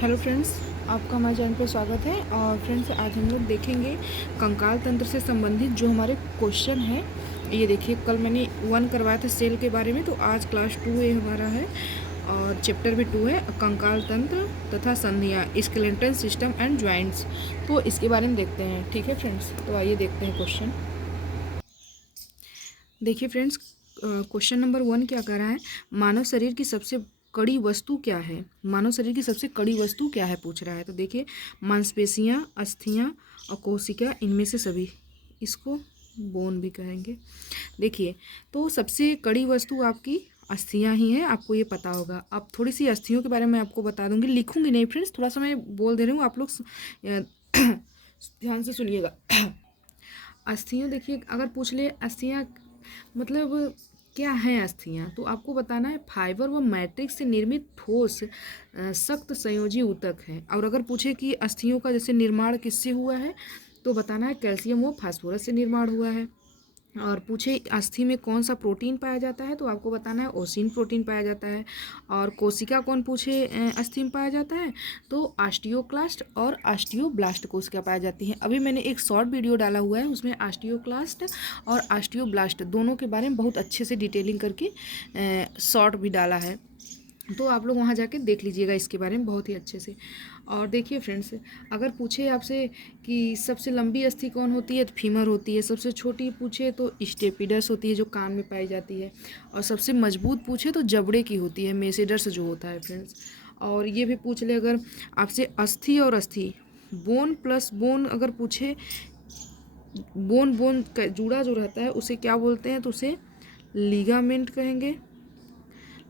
Hello friends, आपका हमारे channel पर स्वागत है। और फ्रेंड्स, आज हम लोग देखेंगे कंकाल तंत्र से संबंधित जो हमारे क्वेश्चन हैं। ये देखिए, कल मैंने 1 करवाया था सेल के बारे में, तो आज क्लास 2 हमारा है और चैप्टर भी 2 है, कंकाल तंत्र तथा संधियाँ, स्केलेटन सिस्टम एंड ज्वाइंट्स। तो इसके बारे में देखते हैं। ठीक है फ्रेंड्स, तो आइए देखते हैं क्वेश्चन। देखिए फ्रेंड्स, क्वेश्चन नंबर 1 क्या कह रहा है, मानव शरीर की सबसे कड़ी वस्तु क्या है। मानव शरीर की सबसे कड़ी वस्तु क्या है पूछ रहा है। तो देखिए, मांसपेशियाँ, अस्थियाँ और कोशिका, इनमें से सभी। इसको बोन भी कहेंगे। देखिए, तो सबसे कड़ी वस्तु आपकी अस्थियाँ ही हैं, आपको ये पता होगा। अब थोड़ी सी अस्थियों के बारे में आपको बता दूंगी, लिखूंगी नहीं फ्रेंड्स, थोड़ा सा मैं बोल दे रही हूँ, आप लोग ध्यान से सुनिएगा। अस्थियाँ, देखिए अगर पूछ ले अस्थियाँ मतलब क्या हैं अस्थियाँ, तो आपको बताना है फाइबर व मैट्रिक्स से निर्मित ठोस सख्त संयोजी ऊतक है। और अगर पूछे कि अस्थियों का जैसे निर्माण किससे हुआ है, तो बताना है कैल्शियम व फास्फोरस से निर्माण हुआ है। और पूछे अस्थि में कौन सा प्रोटीन पाया जाता है, तो आपको बताना है ओसिन प्रोटीन पाया जाता है। और कोशिका कौन पूछे अस्थि में पाया जाता है, तो ऑस्टियोक्लास्ट और ऑस्टियोब्लास्ट कोशिका पाई जाती हैं। अभी मैंने एक शॉर्ट वीडियो डाला हुआ है, उसमें ऑस्टियोक्लास्ट और ऑस्टियोब्लास्ट दोनों के बारे में बहुत अच्छे से डिटेलिंग करके शॉर्ट भी डाला है, तो आप लोग वहाँ जाके देख लीजिएगा इसके बारे में बहुत ही अच्छे से। और देखिए फ्रेंड्स, अगर पूछे आपसे कि सबसे लंबी अस्थि कौन होती है, तो फीमर होती है। सबसे छोटी पूछे तो स्टेपिडस होती है, जो कान में पाई जाती है। और सबसे मजबूत पूछे तो जबड़े की होती है, मेसेडर्स जो होता है फ्रेंड्स। और ये भी पूछ ले अगर आपसे अस्थि और अस्थि, बोन प्लस बोन अगर पूछे, बोन बोन जुड़ा जो रहता है उसे क्या बोलते हैं, तो उसे लिगामेंट कहेंगे,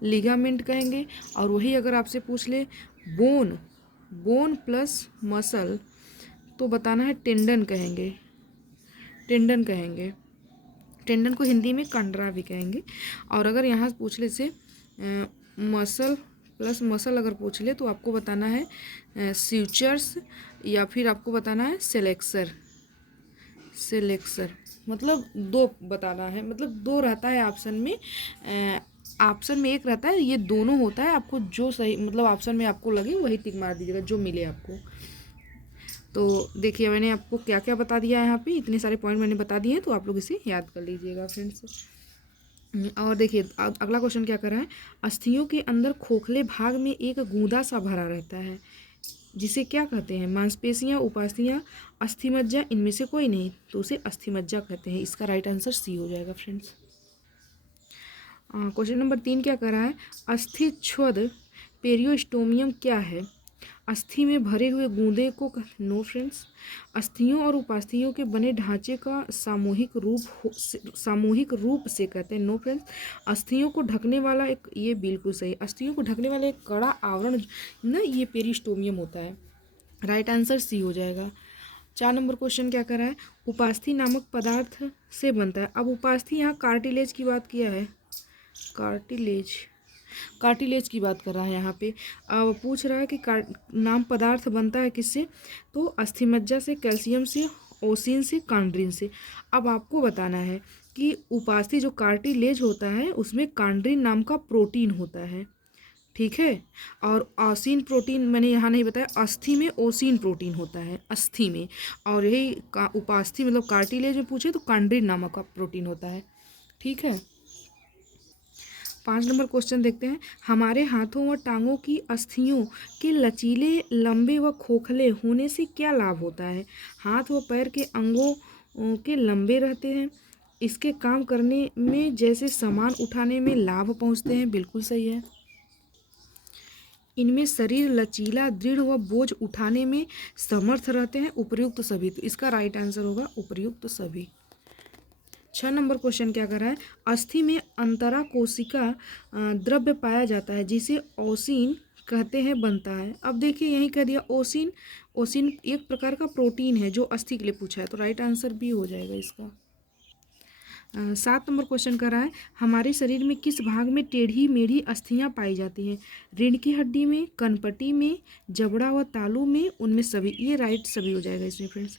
लिगामेंट कहेंगे। और वही अगर आपसे पूछ ले बोन, बोन प्लस मसल, तो बताना है टेंडन कहेंगे, टेंडन कहेंगे। टेंडन को हिंदी में कंडरा भी कहेंगे। और अगर यहाँ पूछ ले से मसल प्लस मसल अगर पूछ ले, तो आपको बताना है स्यूचर्स, या फिर आपको बताना है सेलेक्सर, सेलेक्सर। मतलब दो बताना है, मतलब दो रहता है ऑप्शन में, ऑप्शन में एक रहता है, ये दोनों होता है। आपको जो सही मतलब ऑप्शन में आपको लगे वही टिक मार दीजिएगा, जो मिले आपको। तो देखिए, मैंने आपको क्या क्या बता दिया है, यहाँ पे इतने सारे पॉइंट मैंने बता दिए हैं, तो आप लोग इसे याद कर लीजिएगा फ्रेंड्स। और देखिए अगला क्वेश्चन क्या कर रहा है, अस्थियों के अंदर खोखले भाग में एक गूदा सा भरा रहता है, जिसे क्या कहते हैं, मांसपेशियाँ, उपास्थियाँ, अस्थिमज्जा, इनमें से कोई नहीं, तो उसे अस्थिमज्जा कहते हैं। इसका राइट आंसर सी हो जाएगा फ्रेंड्स। क्वेश्चन नंबर 3 क्या कर रहा है, अस्थि छ्वद पेरियोस्टोमियम क्या है। अस्थि में भरे हुए गूदे को नो फ्रेंड्स, अस्थियों और उपास्थियों के बने ढांचे का सामूहिक रूप से कहते हैं। नो फ्रेंड्स, अस्थियों को ढकने वाला एक, ये बिल्कुल सही, अस्थियों को ढकने वाला एक कड़ा आवरण ना, ये पेरिस्टोमियम होता है। राइट आंसर सी हो जाएगा। 4 नंबर क्वेश्चन क्या कर रहा है, उपास्थि नामक पदार्थ से बनता है। अब उपास्थि यहाँ कार्टिलेज की बात किया है, कार्टिलेज, कार्टिलेज की बात कर रहा है यहाँ पे। अब पूछ रहा है कि नाम पदार्थ बनता है किससे, तो अस्थिमज्जा से, कैल्शियम से, ओसिन से, कांड्रिन से। अब आपको बताना है कि उपास्थि जो कार्टिलेज होता है उसमें कांड्रिन नाम का प्रोटीन होता है, ठीक है। और ओसिन प्रोटीन मैंने यहाँ नहीं बताया, अस्थि में ओसिन प्रोटीन होता है, अस्थि में। और यही उपास्थि मतलब कार्टिलेज में पूछे तो कांड्रिन नामक का प्रोटीन होता है, ठीक है। 5 नंबर क्वेश्चन देखते हैं, हमारे हाथों व टांगों की अस्थियों के लचीले, लंबे व खोखले होने से क्या लाभ होता है। हाथ व पैर के अंगों के लंबे रहते हैं, इसके काम करने में जैसे सामान उठाने में लाभ पहुंचते हैं, बिल्कुल सही है। इनमें शरीर लचीला, दृढ़ व बोझ उठाने में समर्थ रहते हैं, उपर्युक्त सभी। तो इसका राइट आंसर होगा उपर्युक्त सभी। 6 नंबर क्वेश्चन क्या कर रहा है, अस्थि में अंतरा कोशिका द्रव्य पाया जाता है, जिसे ओसिन कहते हैं, बनता है। अब देखिए यही कह दिया ओसिन, ओसिन एक प्रकार का प्रोटीन है जो अस्थि के लिए पूछा है, तो राइट आंसर भी हो जाएगा इसका। 7 नंबर क्वेश्चन कर रहा है, हमारे शरीर में किस भाग में टेढ़ी मेढ़ी अस्थियां पाई जाती हैं। रीढ़ की हड्डी में, कनपटी में, जबड़ा व तालू में, उनमें सभी। ये राइट सभी हो जाएगा इसमें फ्रेंड्स।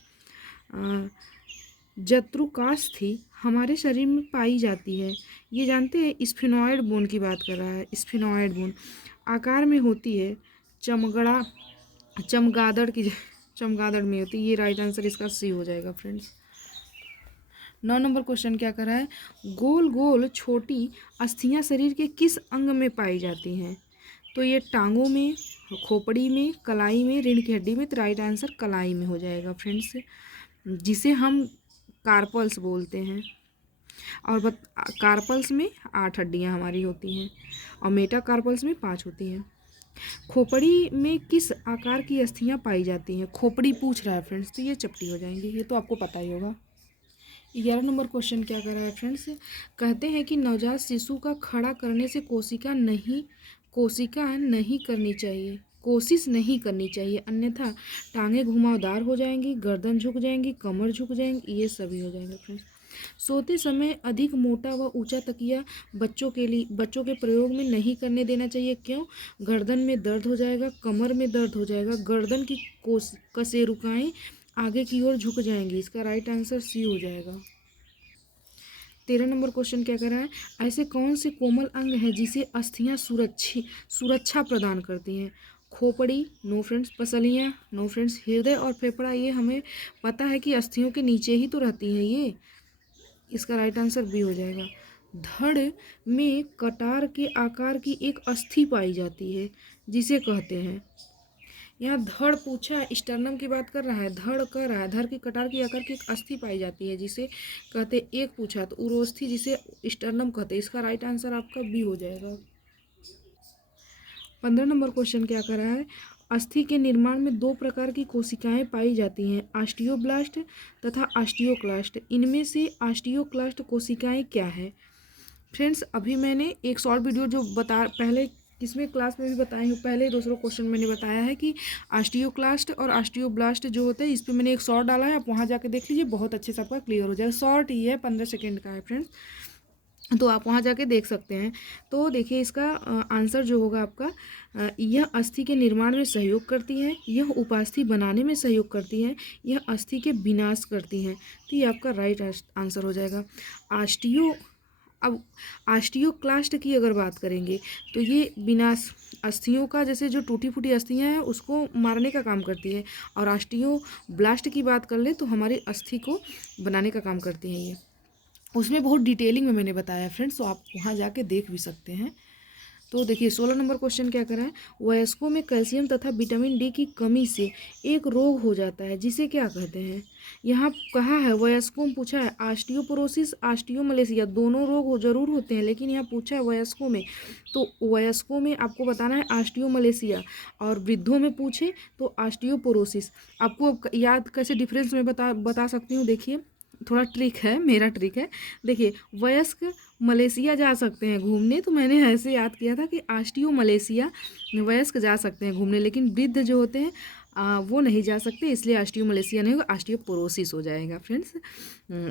जत्रुकास्थि हमारे शरीर में पाई जाती है, ये जानते हैं, स्फिनॉइड बोन की बात कर रहा है। स्फिनॉइड बोन आकार में होती है, चमगड़ा चमगादड़ की चमगादड़ में होती है। ये राइट आंसर इसका सी हो जाएगा फ्रेंड्स। 9 नंबर क्वेश्चन क्या कर रहा है, गोल गोल छोटी अस्थियां शरीर के किस अंग में पाई जाती हैं? तो ये टांगों में, खोपड़ी में, कलाई में, रीढ़ की हड्डी में। तो राइट आंसर कलाई में हो जाएगा फ्रेंड्स, जिसे हम कार्पल्स बोलते हैं। और कार्पल्स में 8 हड्डियां हमारी होती हैं और मेटा कार्पल्स में 5 होती हैं। खोपड़ी में किस आकार की अस्थियां पाई जाती हैं? खोपड़ी पूछ रहा है फ्रेंड्स, तो ये चपटी हो जाएंगी, ये तो आपको पता ही होगा। 11 नंबर क्वेश्चन क्या कर रहा है फ्रेंड्स, कहते हैं कि नवजात शिशु का खड़ा करने से कोशिका नहीं करनी चाहिए, कोशिश नहीं करनी चाहिए, अन्यथा टांगें घुमावदार हो जाएंगी, गर्दन झुक जाएंगी, कमर झुक जाएंगी, ये सभी हो जाएंगे फ्रेंड्स। सोते समय अधिक मोटा व ऊंचा तकिया बच्चों के प्रयोग में नहीं करने देना चाहिए। क्यों? गर्दन में दर्द हो जाएगा, कमर में दर्द हो जाएगा, गर्दन की कशेरुकाएं आगे की ओर झुक जाएंगी। इसका राइट आंसर सी हो जाएगा। 13 नंबर क्वेश्चन क्या कर रहा है, ऐसे कौन से कोमल अंग है जिसे अस्थियां सुरक्षा प्रदान करती हैं? खोपड़ी, नो फ्रेंड्स। पसलियाँ, नो फ्रेंड्स। हृदय और फेफड़ा, ये हमें पता है कि अस्थियों के नीचे ही तो रहती हैं ये। इसका राइट आंसर बी हो जाएगा। धड़ में कटार के आकार की एक अस्थि पाई जाती है, जिसे कहते हैं, यहाँ धड़ पूछा है, स्टर्नम की बात कर रहा है, धड़ कर रहा है, धड़ की कटार की आकार की एक अस्थि पाई जाती है जिसे कहते, एक पूछा तो उरोस्थि, जिसे स्टर्नम कहते हैं। इसका राइट आंसर आपका बी हो जाएगा। 15 नंबर क्वेश्चन क्या कर रहा है, अस्थि के निर्माण में 2 प्रकार की कोशिकाएं पाई जाती हैं, ऑस्टियोब्लास्ट तथा ऑस्टियोक्लास्ट। इनमें से ऑस्टियोक्लास्ट कोशिकाएं क्या है? फ्रेंड्स, अभी मैंने एक शॉर्ट वीडियो जो पहले किसमें क्लास में भी बताई हूँ, पहले दूसरा क्वेश्चन मैंने बताया है कि ऑस्टियोक्लास्ट और ऑस्टियोब्लास्ट जो होते हैं, इस पर मैंने एक शॉर्ट डाला है, आप वहाँ जाके देख लीजिए, बहुत अच्छे से आपका क्लियर हो जाएगा। शॉर्ट ही है, 15 सेकेंड का है फ्रेंड्स, तो आप वहाँ जाके देख सकते हैं। तो देखिए, इसका आंसर जो होगा आपका, यह अस्थि के निर्माण में सहयोग करती हैं, यह उपास्थि बनाने में सहयोग करती हैं, यह अस्थि के विनाश करती हैं। तो ये आपका राइट आंसर हो जाएगा। अब ऑस्टियोक्लास्ट की अगर बात करेंगे तो ये विनाश, अस्थियों का जैसे जो टूटी फूटी अस्थियां हैं उसको मारने का काम करती है, और ऑस्टियोब्लास्ट की बात कर ले तो हमारी अस्थि को बनाने का काम करती हैं ये। उसमें बहुत डिटेलिंग में मैंने बताया फ्रेंड्स, तो आप वहाँ जाके देख भी सकते हैं। तो देखिए, 16 नंबर क्वेश्चन क्या कर रहा है, वयस्कों में कैल्शियम तथा विटामिन डी की कमी से एक रोग हो जाता है, जिसे क्या कहते हैं? यहाँ कहा है वयस्कों में, पूछा है ऑस्टियोपोरोसिस, ऑस्टियोमलेशिया, दोनों रोग जरूर होते हैं, लेकिन यहाँ पूछा है वयस्कों में, तो वयस्कों में आपको बताना है ऑस्टियोमलेशिया, और वृद्धों में पूछे तो ऑस्टियोपोरोसिस। आपको याद कैसे डिफरेंस में बता सकती हूँ, देखिए, थोड़ा ट्रिक है, मेरा ट्रिक है। देखिए, वयस्क मलेशिया जा सकते हैं घूमने, तो मैंने ऐसे याद किया था कि ऑस्टियो मलेशिया वयस्क जा सकते हैं घूमने, लेकिन वृद्ध जो होते हैं वो नहीं जा सकते, इसलिए ऑस्टियो मलेशिया नहीं होगा, ऑस्टियोपोरोसिस हो जाएगा फ्रेंड्स।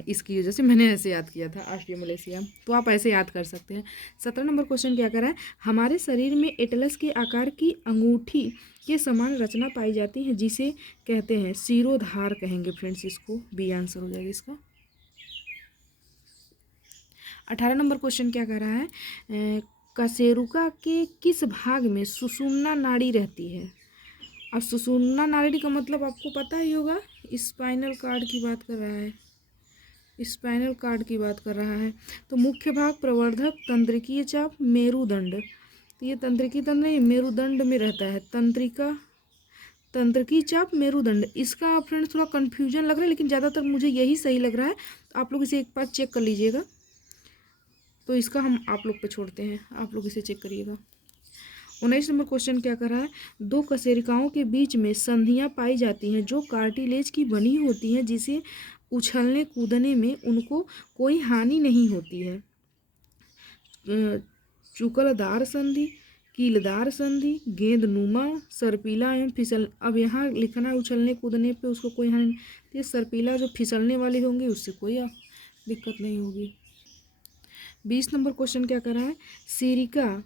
इसकी वजह से मैंने ऐसे याद किया था ऑस्टियो मलेशिया, तो आप ऐसे याद कर सकते हैं। 17 नंबर क्वेश्चन क्या कर रहा है, हमारे शरीर में एटलस के आकार की अंगूठी के समान रचना पाई जाती है, जिसे कहते हैं, शिरोधार कहेंगे फ्रेंड्स, इसको बी आंसर हो जाएगा इसका। 18 नंबर क्वेश्चन क्या कर रहा है, कशेरुका के किस भाग में सुषुम्ना नाड़ी रहती है? अब सुषुम्ना नाड़ी का मतलब आपको पता ही होगा, स्पाइनल कार्ड की बात कर रहा है, स्पाइनल कार्ड की बात कर रहा है। तो मुख्य भाग, प्रवर्धक, तंत्रिकीय चाप, मेरुदंड। तो ये तंत्रिकी तंत्र नहीं, मेरुदंड में रहता है, तंत्रिकी चाप, मेरुदंड। इसका फ्रेंड्स थोड़ा कन्फ्यूजन लग रहा है, लेकिन ज़्यादातर मुझे यही सही लग रहा है, तो आप लोग इसे एक बार चेक कर लीजिएगा। तो इसका हम आप लोग पे छोड़ते हैं, आप लोग इसे चेक करिएगा। 19 नंबर क्वेश्चन क्या कर रहा है, 2 कशेरुकाओं के बीच में संधियां पाई जाती हैं जो कार्टिलेज की बनी होती हैं, जिसे उछलने कूदने में उनको कोई हानि नहीं होती है। चुकलदार संधि, कीलदार संधि, गेंदनुमा, सर्पीला एवं फिसल। अब यहाँ लिखना है उछलने कूदने पे उसको कोई हानि, ये सर्पीला जो फिसलने वाली होंगी उससे कोई दिक्कत नहीं होगी। 20 नंबर क्वेश्चन क्या कर रहा है, सिरिका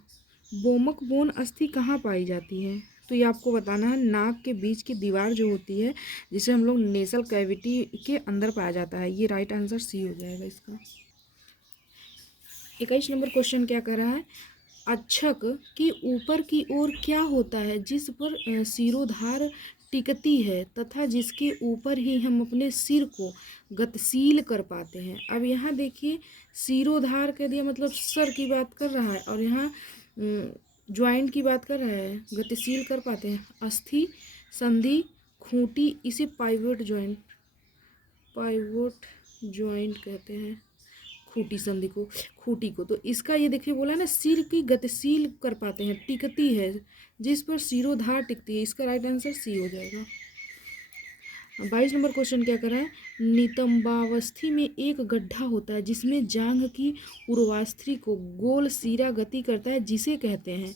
बोमक बोन अस्थि कहाँ पाई जाती है? तो ये आपको बताना है, नाक के बीच की दीवार जो होती है, जिसे हम लोग नेसल कैविटी के अंदर पाया जाता है। ये राइट आंसर सी हो जाएगा इसका। 21 नंबर क्वेश्चन क्या कर रहा है, अक्षक की ऊपर की ओर क्या होता है जिस पर सिरोधार टिकती है तथा जिसके ऊपर ही हम अपने सिर को गतिशील कर पाते हैं। अब यहाँ देखिए, सिरोधार कह दिया मतलब सर की बात कर रहा है, और यहाँ ज्वाइंट की बात कर रहा है, गतिशील कर पाते हैं। अस्थि, संधि, खूंटी, इसे पाइवोट जॉइंट कहते हैं। खूंटी संधि को, खूंटी को। तो इसका ये देखिए बोला ना, सिर की गतिशील कर पाते हैं, टिकती है, जिस पर सिरोधार टिकती है। इसका राइट आंसर सी हो जाएगा। 22 नंबर क्वेश्चन क्या कर रहा है, नितंबावस्थी में एक गड्ढा होता है जिसमें जांघ की उर्वास्थ्री को गोल सीरा गति करता है, जिसे कहते हैं।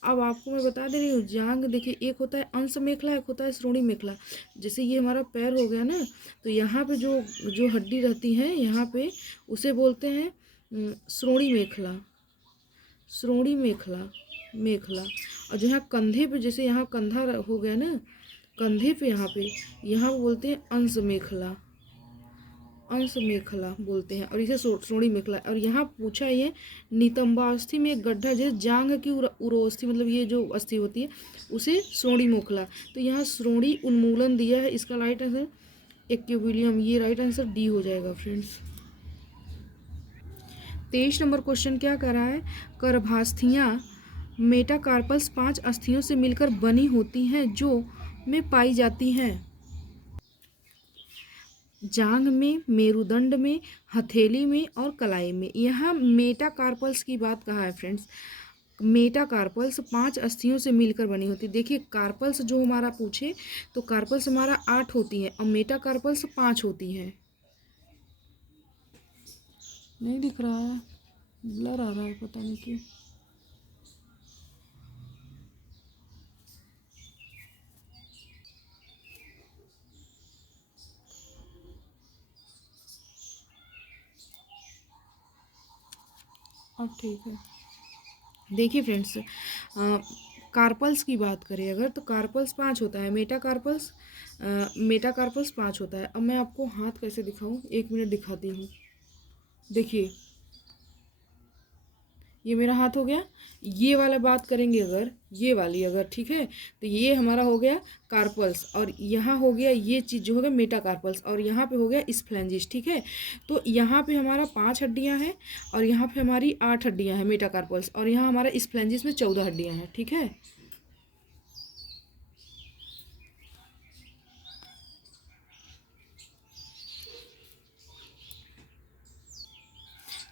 अब आपको मैं बता दे रही हूँ, जांघ देखिए, एक होता है अंश मेखला, एक होता है श्रोणि मेखला। जैसे ये हमारा पैर हो गया ना, तो यहाँ पे जो जो हड्डी रहती है यहाँ पे, उसे बोलते हैं श्रोणि मेखला, श्रोणि मेखला, मेखला। और जो यहाँ कंधे पे, जैसे यहाँ कंधा हो गया ना, कंधे पे यहाँ बोलते हैं अंश मेखला, अंश मेखला बोलते हैं, और इसे श्रोणि मेखला। और यहाँ पूछा ये, नितंबास्थि में एक गड्ढा, जैसे जांघ की उरोस्थि, मतलब ये जो अस्थि होती है उसे श्रोणि मेखला। तो यहाँ श्रोणि उन्मूलन दिया है, इसका राइट आंसर एक्विलियम, ये राइट आंसर डी हो जाएगा फ्रेंड्स। 23 नंबर क्वेश्चन क्या कर रहा है, गर्भास्थियाँ मेटाकार्पल्स 5 अस्थियों से मिलकर बनी होती हैं जो में पाई जाती हैं। जांघ में, मेरुदंड में, हथेली में और कलाई में। यहाँ मेटाकार्पल्स की बात कहा है फ्रेंड्स। मेटाकार्पल्स 5 अस्थियों से मिलकर बनी होती है। देखिए, कार्पल्स जो हमारा पूछे तो कार्पल्स हमारा 8 होती है और मेटाकार्पल्स 5 होती हैं। नहीं दिख रहा है, ब्लर आ रहा है, पता नहीं क्यों। अब ठीक है। देखिए फ्रेंड्स, कार्पल्स की बात करें अगर, तो कार्पल्स 5 होता है, मेटाकार्पल्स 5 होता है। अब मैं आपको हाथ कैसे दिखाऊं, 1 मिनट दिखाती हूँ। देखिए, ये मेरा हाथ हो गया। ये वाला बात करेंगे अगर, ये वाली अगर, ठीक है, तो ये हमारा हो गया कार्पल्स, और यहाँ हो गया ये चीज़ जो हो गया मेटाकार्पल्स, और यहाँ पे हो गया स्फ्लैंजिस, ठीक है। तो यहाँ पे हमारा 5 हड्डियाँ हैं और यहाँ पे हमारी 8 हड्डियाँ हैं मेटाकार्पल्स, और यहाँ हमारा स्फ्लैंजिस में 14 हड्डियाँ हैं, ठीक है।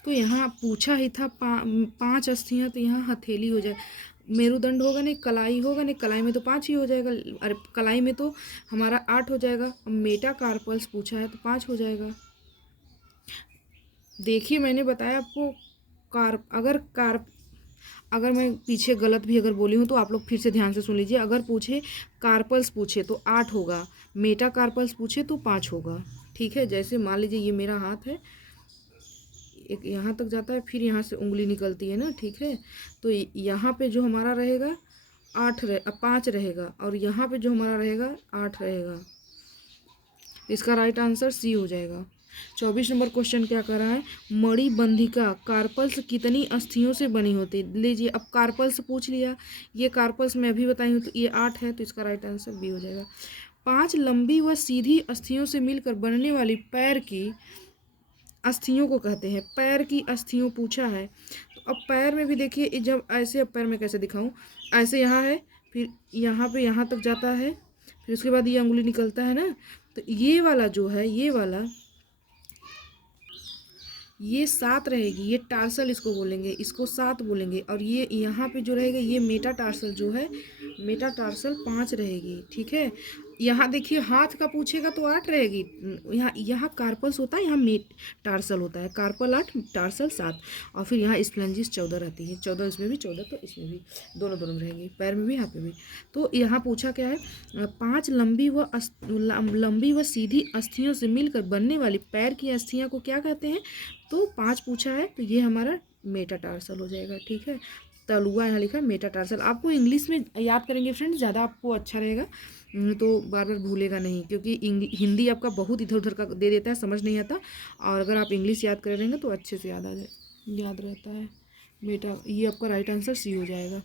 तो यहाँ पूछा ही था 5 अस्थियाँ, तो यहाँ हथेली हो जाए, मेरुदंड होगा नहीं, कलाई होगा नहीं, कलाई में तो 5 ही हो जाएगा, अरे कलाई में तो हमारा 8 हो जाएगा। अब मेटाकार्पल्स पूछा है तो 5 हो जाएगा। देखिए, मैंने बताया आपको, अगर मैं पीछे गलत भी अगर बोली हूँ तो आप लोग फिर से ध्यान से सुन लीजिए। अगर पूछे कार्पल्स पूछे तो 8 होगा, मेटाकार्पल्स पूछे तो 5 होगा, ठीक है। जैसे मान लीजिए ये मेरा हाथ है, एक यहाँ तक जाता है, फिर यहाँ से उंगली निकलती है ना, ठीक है। तो यहाँ पे जो हमारा रहेगा 5 रहेगा, और यहाँ पे जो हमारा रहेगा 8 रहेगा। इसका राइट आंसर सी हो जाएगा। 24 नंबर क्वेश्चन क्या कर रहा है, मणिबंधिका कार्पल्स कितनी अस्थियों से बनी होती है। लीजिए, अब कार्पल्स पूछ लिया, ये कार्पल्स मैं अभी बताई हूँ, तो ये 8 है, तो इसका राइट आंसर बी हो जाएगा। 5 लंबी व सीधी अस्थियों से मिलकर बनने वाली पैर की अस्थियों को कहते हैं। पैर की अस्थियों पूछा है, तो अब पैर में भी देखिए, जब ऐसे, अब पैर में कैसे दिखाऊं, ऐसे यहाँ है, फिर यहाँ पे यहाँ तक जाता है, फिर उसके बाद ये अंगुली निकलता है ना, तो ये वाला जो है, ये वाला, ये 7 रहेगी, ये टार्सल इसको बोलेंगे, इसको 7 बोलेंगे। और ये यहाँ पे जो रहेगा, ये मेटाटार्सल जो है, मेटाटार्सल 5 रहेगी, ठीक है। यहाँ देखिए, हाथ का पूछेगा तो 8 रहेगी। यहाँ यहाँ कार्पल्स होता है, यहाँ मेट टार्सल होता है, कार्पल 8, टार्सल 7, और फिर यहाँ स्प्लेंजिस 14 रहती है, 14 इसमें भी, 14 तो इसमें भी, दोनों दोनों रहेंगी, पैर में भी, हाथ में भी। तो यहाँ पूछा क्या है, 5 लंबी व सीधी अस्थियों से मिलकर बनने वाली पैर की अस्थियाँ को क्या कहते हैं। तो 5 पूछा है, तो ये हमारा मेटाटार्सल हो जाएगा, ठीक है। तलुआ यहाँ लिखा मेटाटार्सल। आपको इंग्लिश में याद करेंगे फ्रेंड्स, ज़्यादा आपको अच्छा रहेगा, तो बार बार भूलेगा नहीं, क्योंकि हिंदी आपका बहुत इधर उधर का दे देता है, समझ नहीं आता। और अगर आप इंग्लिश याद कर रहेंगे तो अच्छे से याद रहता है। बेटा ये आपका राइट आंसर सी हो जाएगा।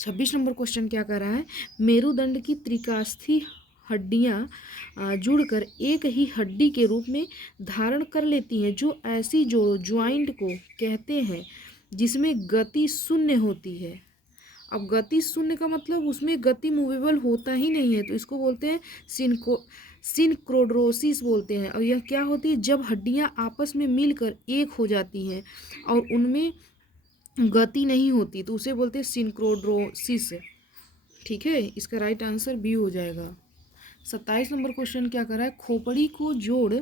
26 नंबर क्वेश्चन क्या कर रहा है, मेरुदंड की त्रिकास्थी हड्डियां जुड़कर एक ही हड्डी के रूप में धारण कर लेती हैं, जो ऐसी जोड़ों ज्वाइंट को कहते हैं जिसमें गति शून्य होती है। अब गति शून्य का मतलब उसमें गति मूवेबल होता ही नहीं है, तो इसको बोलते हैं सिनक्रोड्रोसिस बोलते हैं। और यह क्या होती है, जब हड्डियां आपस में मिलकर एक हो जाती हैं और उनमें गति नहीं होती, तो उसे बोलते हैं सिनक्रोड्रोसिस। ठीक है, इसका राइट आंसर बी हो जाएगा। 27 नंबर क्वेश्चन क्या कर रहा है, खोपड़ी को जोड़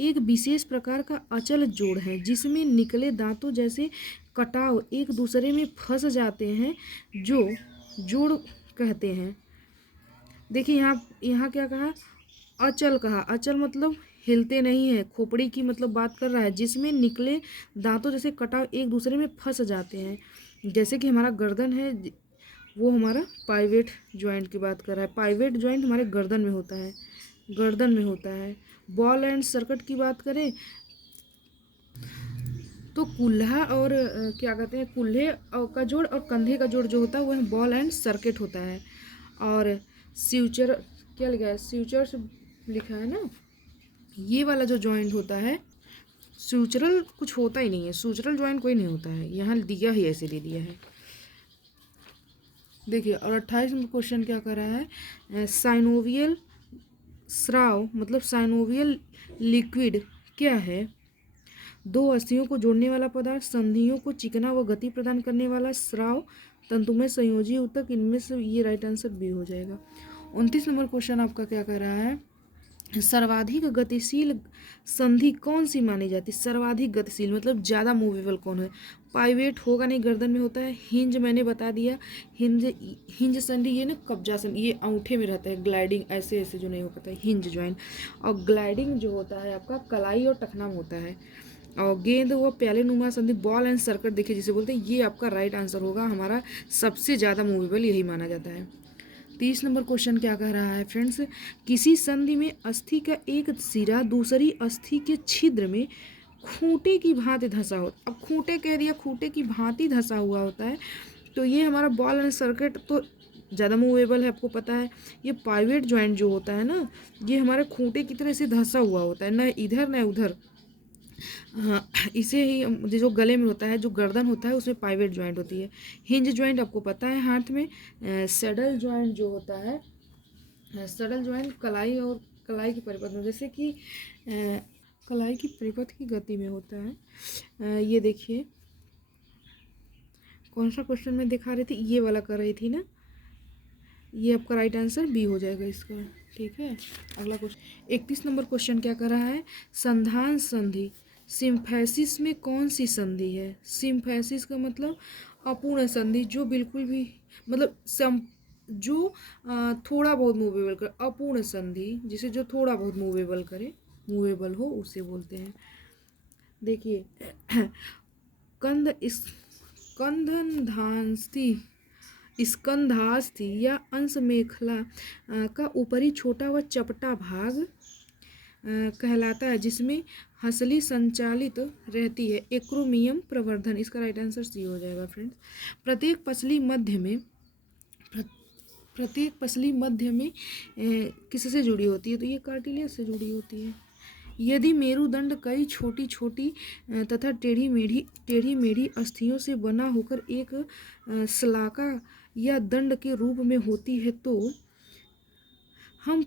एक विशेष प्रकार का अचल जोड़ है जिसमें निकले दांतों जैसे कटाव एक दूसरे में फंस जाते हैं, जो जोड़ कहते हैं। देखिए यहाँ यहाँ क्या कहा, अचल कहा। अचल मतलब हिलते नहीं है, खोपड़ी की मतलब बात कर रहा है जिसमें निकले दांतों जैसे कटाव एक दूसरे में फंस जाते हैं। जैसे कि हमारा गर्दन है, वो हमारा पाइवेट ज्वाइंट की बात कर रहा है। पाइवेट ज्वाइंट हमारे गर्दन में होता है, गर्दन में होता है। बॉल एंड सर्किट की बात करें तो कुल्हा और क्या कहते हैं, कुल्हे का जोड़ और कंधे का जोड़ जो होता है वह बॉल एंड सर्किट होता है। और स्यूचर क्या लिखा है, स्यूचर्स लिखा है ना, ये वाला जो जॉइंट होता है, स्यूचरल कुछ होता ही नहीं है, स्यूचरल जॉइंट कोई नहीं होता है, यहाँ दिया ही ऐसे दे दिया है। देखिए, और 28 नंबर क्वेश्चन क्या कर रहा है, साइनोवियल स्राव मतलब साइनोवियल लिक्विड क्या है, दो अस्थियों को जोड़ने वाला पदार्थ, संधियों को चिकना व गति प्रदान करने वाला स्राव, तंतुमय संयोजी ऊतक, इनमें से ये राइट आंसर बी हो जाएगा। 29 नंबर क्वेश्चन आपका क्या कर रहा है, सर्वाधिक गतिशील संधि कौन सी मानी जाती है। सर्वाधिक गतिशील मतलब ज़्यादा मूवेबल कौन है, पाइवेट होगा नहीं, गर्दन में होता है। हिंज मैंने बता दिया, हिंज हिंज संधि ये ना कब्जा संधि, ये अंगूठे में रहता है। ग्लाइडिंग ऐसे ऐसे जो नहीं हो पाता है, हिंज ज्वाइंट। और ग्लाइडिंग जो होता है आपका कलाई और टखना में होता है। और गेंद व प्याले नुमा संधि, बॉल एंड सर्किट देखिए जिसे बोलते हैं, ये आपका राइट आंसर होगा। हमारा सबसे ज़्यादा मूवेबल यही माना जाता है। 30 नंबर क्वेश्चन क्या कह रहा है फ्रेंड्स, किसी संधि में अस्थि का एक सिरा दूसरी अस्थि के छिद्र में खूंटे की भांति धंसा हो। अब खूंटे कह दिया, खूंटे की भांति धंसा हुआ होता है, तो ये हमारा बॉल एंड सर्किट तो ज़्यादा मूवेबल है, आपको पता है। ये पाइवेट ज्वाइंट जो होता है ना, ये हमारे खूंटे की तरह से धंसा हुआ होता है, न इधर न उधर। हाँ, इसे ही जो गले में होता है, जो गर्दन होता है, उसमें पाइवेट ज्वाइंट होती है। हिंज ज्वाइंट आपको पता है हाथ में। सैडल ज्वाइंट जो होता है, सैडल ज्वाइंट कलाई और कलाई की परिपथ में, जैसे कि कलाई की परिपथ की गति में होता है। ये देखिए कौन सा क्वेश्चन में दिखा रही थी, ये वाला कर रही थी ना, ये आपका राइट आंसर बी हो जाएगा इसका। ठीक है, अगला क्वेश्चन 31 नंबर क्वेश्चन क्या कर रहा है, संधान संधि सिम्फैसिस में कौन सी संधि है। सिम्फैसिस का मतलब अपूर्ण संधि, जो बिल्कुल भी मतलब जो थोड़ा बहुत मूवेबल करे, अपूर्ण संधि जिसे जो थोड़ा बहुत मूवेबल करे, मूवेबल हो, उसे बोलते हैं। देखिए कंध स्कंधास्थि स्कंधास्थि या अंश मेखला का ऊपरी छोटा व चपटा भाग कहलाता है, जिसमें हंसली संचालित रहती है। एक्रोमियम प्रवर्धन, इसका राइट आंसर सी हो जाएगा फ्रेंड्स। प्रत्येक पसली मध्य में किससे जुड़ी होती है, तो ये कार्टिलेज से जुड़ी होती है। यदि मेरुदंड कई छोटी छोटी तथा टेढ़ी मेढ़ी अस्थियों से बना होकर एक शलाका या दंड के रूप में होती है, तो हम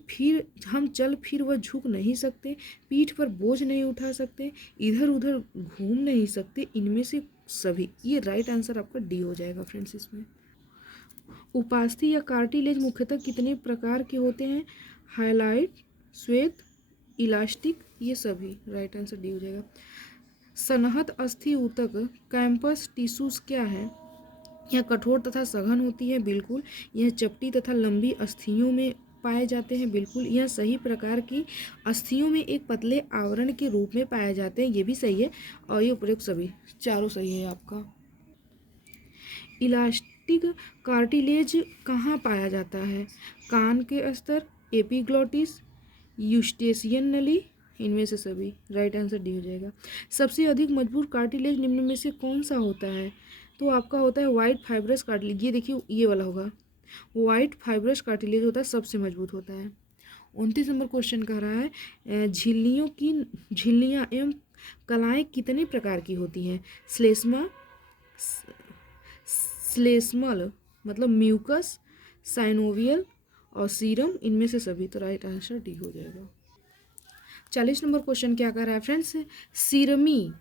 चल फिर व झुक नहीं सकते, पीठ पर बोझ नहीं उठा सकते, इधर उधर घूम नहीं सकते, इनमें से सभी। ये राइट आंसर आपका डी हो जाएगा फ्रेंड्स। इसमें उपास्थि या कार्टिलेज मुख्यतः कितने प्रकार के होते हैं, हाइलाइट, श्वेत, इलास्टिक, ये सभी। राइट आंसर डी हो जाएगा। सनहत अस्थि ऊतक कैंपस टिश्यूज क्या है, यह कठोर तथा सघन होती है, बिल्कुल। यह चपटी तथा लंबी अस्थियों में पाए जाते हैं, बिल्कुल। यह सही प्रकार की अस्थियों में एक पतले आवरण के रूप में पाए जाते हैं, ये भी सही है। और ये उपयुक्त सभी चारों सही है आपका। इलास्टिक कार्टिलेज कहाँ पाया जाता है, कान के स्तर, एपिग्लोटिस, यूस्टेशियन नली इनमें से सभी, राइट आंसर डी हो जाएगा। सबसे अधिक मजबूत कार्टिलेज निम्न में से कौन सा होता है? तो आपका होता है वाइट फाइब्रस कार्टिलेज। ये देखिए ये वाला होगा, वाइट फाइब्रस कार्टिलेज होता है, सबसे मजबूत होता है। 29 नंबर क्वेश्चन कह रहा है झिल्लियाँ एवं कलाएँ कितने प्रकार की होती हैं? श्लेष्मल मतलब म्यूकस, साइनोवियल और सीरम, इनमें से सभी। तो राइट आंसर डी हो जाएगा। 40 नंबर क्वेश्चन क्या कर रहा है फ्रेंड्स? सिरमी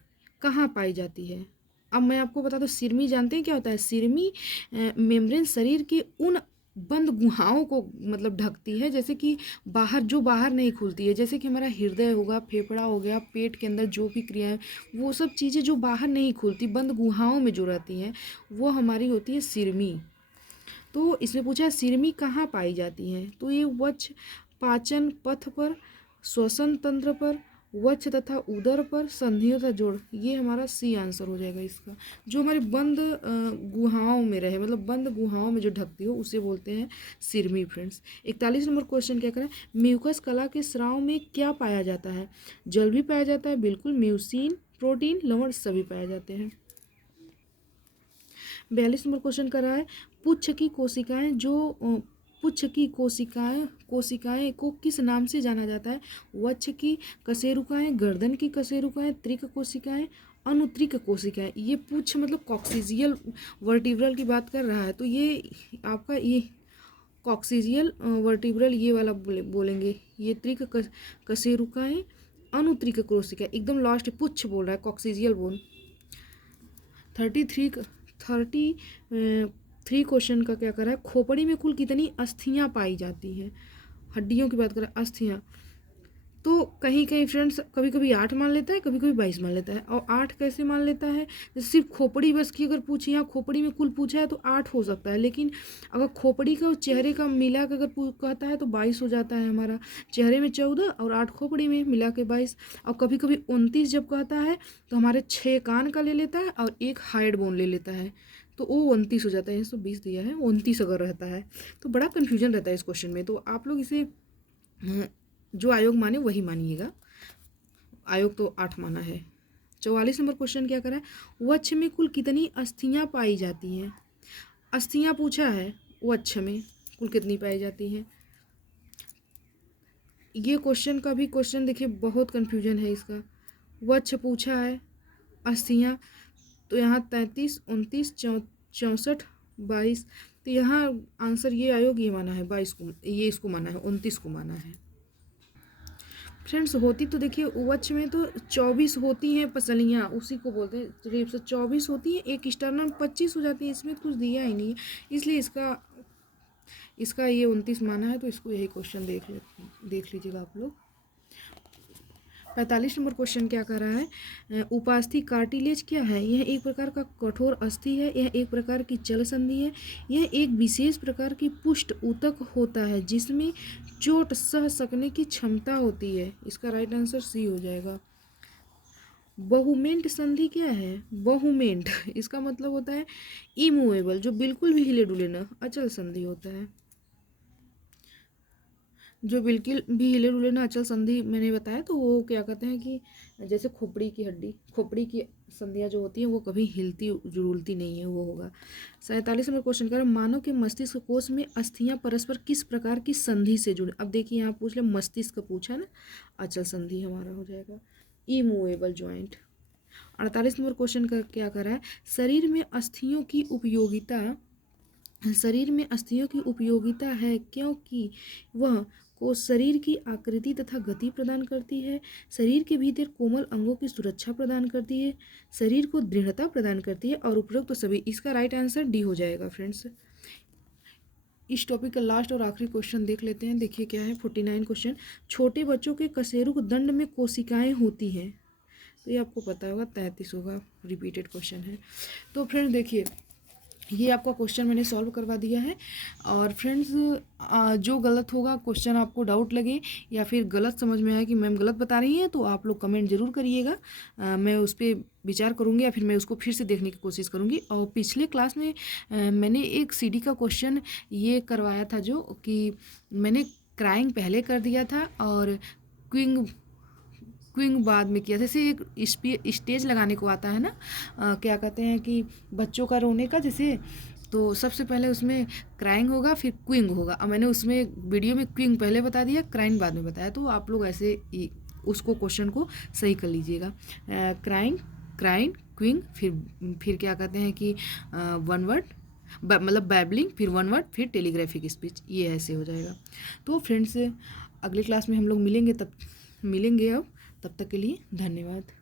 कहाँ पाई जाती है? अब मैं आपको बता दूं, सिरमी जानते हैं क्या होता है? सिरमी मेम्ब्रेन शरीर के उन बंद गुहाओं को मतलब ढकती है, जैसे कि जो बाहर नहीं खुलती है, जैसे कि हमारा हृदय होगा, फेफड़ा हो गया, पेट के अंदर जो भी क्रियाएं, वो सब चीज़ें जो बाहर नहीं खुलती, बंद गुहाओं में जो रहती हैं, वो हमारी होती है सिरमी। तो इसमें पूछा है सिरमी कहाँ पाई जाती हैं? तो ये वक्ष पाचन पथ पर, श्वसन तंत्र पर, वक्ष तथा उदर पर, संधियों तथा जोड़, ये हमारा सी आंसर हो जाएगा इसका। जो हमारे बंद गुहाओं में रहे, मतलब बंद गुहाओं में जो ढकती हो, उसे बोलते हैं सिरमी फ्रेंड्स। 41 नंबर क्वेश्चन क्या करें? म्यूकस कला के स्राव में क्या पाया जाता है? जल भी पाया जाता है, बिल्कुल, म्यूसिन, प्रोटीन, लवण सभी पाए जाते हैं। 42 नंबर क्वेश्चन कर रहा है पुच्छ की कोशिकाएं को किस नाम से जाना जाता है? वक्ष की कशेरुकाएं, गर्दन की कशेरुकाएं, त्रिक कोशिकाएं, अनुत्रिक कोशिकाएं। ये पुच्छ मतलब कॉक्सिजियल वर्टिब्रल की बात कर रहा है, तो ये आपका ये कॉक्सिजियल वर्टिब्रल ये वाला बोलेंगे। ये त्रिक कशेरुकाएं, अनुत्रिक कोशिकाएं, एकदम लास्ट पुच्छ बोल रहा है, कॉक्सिजियल बोन। 33 क्वेश्चन का क्या कर रहा है? खोपड़ी में कुल कितनी अस्थियां पाई जाती हैं? हड्डियों की बात करें, अस्थियां, तो कहीं कहीं फ्रेंड्स कभी कभी 8 मान लेता है, कभी कभी 22 मान लेता है। और 8 कैसे मान लेता है? जैसे सिर्फ खोपड़ी बस की अगर पूछी, यहाँ खोपड़ी में कुल पूछा है तो 8 हो सकता है, लेकिन अगर खोपड़ी का और चेहरे का मिला के अगर कहता है तो 22 हो जाता है हमारा। चेहरे में 14 और 8 खोपड़ी में मिला के 22। और कभी कभी 29 जब कहता है तो हमारे 6 कान का ले लेता है और 1 हाइड बोन ले लेता है, तो वो 29 हो जाता है। 120 दिया है, 29 अगर रहता है तो बड़ा कन्फ्यूजन रहता है इस क्वेश्चन में। तो आप लोग इसे जो आयोग माने वही मानिएगा, आयोग तो 8 माना है। 44 नंबर क्वेश्चन क्या करा है? वक्ष में कुल कितनी अस्थियां पाई जाती हैं? अस्थियां पूछा है, वक्ष में कुल कितनी पाई जाती हैं? ये क्वेश्चन का भी क्वेश्चन देखिए बहुत कन्फ्यूजन है इसका। वक्ष पूछा है, अस्थियां, तो यहाँ 33, 29, 64, 22, तो यहाँ आंसर ये आयोग ये माना है 22 को, ये इसको माना है, 29 को माना है फ्रेंड्स। होती तो देखिए वक्ष में तो 24 होती हैं पसलियाँ, उसी को बोलते हैं रेप से 24 होती हैं, एक स्टर्नम 25 हो जाती है। इसमें कुछ दिया ही नहीं है, इसलिए इसका ये 29 माना है। तो इसको यही क्वेश्चन देख लीजिएगा आप लोग। 45 नंबर क्वेश्चन क्या कर रहा है? उपास्थि कार्टिलेज क्या है? यह एक प्रकार का कठोर अस्थि है, यह एक प्रकार की जल संधि है, यह एक विशेष प्रकार की पुष्ट ऊतक होता है जिसमें चोट सह सकने की क्षमता होती है। इसका राइट आंसर सी हो जाएगा। बहुमेंट संधि क्या है? बहुमेंट इसका मतलब होता है इमूवेबल, जो बिल्कुल भी हिले डुले न, अचल संधि होता है। जो बिल्कुल भी हिले डुले ना अचल संधि मैंने बताया, तो वो क्या कहते हैं कि जैसे खोपड़ी की हड्डी, खोपड़ी की संधियाँ जो होती हैं वो कभी हिलती जुलती नहीं है, वो होगा। 47 नंबर क्वेश्चन कर मानव के मस्तिष्क कोश में अस्थियां परस्पर किस प्रकार की संधि से जुड़े? अब देखिए यहाँ पूछ ले, मस्तिष्क का पूछा ना, अचल संधि हमारा हो जाएगा, इमूवेबल ज्वाइंट। 48 नंबर क्वेश्चन का क्या कर रहा है? शरीर में अस्थियों की उपयोगिता है क्योंकि वह को शरीर की आकृति तथा गति प्रदान करती है, शरीर के भीतर कोमल अंगों की सुरक्षा प्रदान करती है, शरीर को दृढ़ता प्रदान करती है, और उपरोक्त तो सभी। इसका राइट आंसर डी हो जाएगा फ्रेंड्स। इस टॉपिक का लास्ट और आखिरी क्वेश्चन देख लेते हैं। देखिए क्या है 49 क्वेश्चन। छोटे बच्चों के कशेरुक दंड में कोशिकाएं होती हैं, तो ये आपको पता होगा, 33 होगा, रिपीटेड क्वेश्चन है। तो फ्रेंड्स देखिए ये आपका क्वेश्चन मैंने सॉल्व करवा दिया है। और फ्रेंड्स जो गलत होगा, क्वेश्चन आपको डाउट लगे या फिर गलत समझ में आए कि मैम गलत बता रही हैं, तो आप लोग कमेंट ज़रूर करिएगा, मैं उस पर विचार करूँगी या फिर मैं उसको फिर से देखने की कोशिश करूँगी। और पिछले क्लास में मैंने एक सीडी का क्वेश्चन ये करवाया था, जो कि मैंने क्राइंग पहले कर दिया था और क्विंग क्विंग बाद में किया। जैसे एक स्टेज लगाने को आता है ना, क्या कहते हैं कि बच्चों का रोने का, जैसे तो सबसे पहले उसमें क्राइंग होगा फिर क्विंग होगा। अब मैंने उसमें वीडियो में क्विंग पहले बता दिया, क्राइंग बाद में बताया, तो आप लोग ऐसे उसको क्वेश्चन को सही कर लीजिएगा। क्राइंग, क्राइंग, क्विंग, फिर क्या कहते हैं कि वन वर्ड, मतलब बैबलिंग, फिर वन वर्ड, फिर टेलीग्राफिक स्पीच, ये ऐसे हो जाएगा। तो फ्रेंड्स, अगली क्लास में हम लोग मिलेंगे, तब मिलेंगे अब, तब तक के लिए धन्यवाद।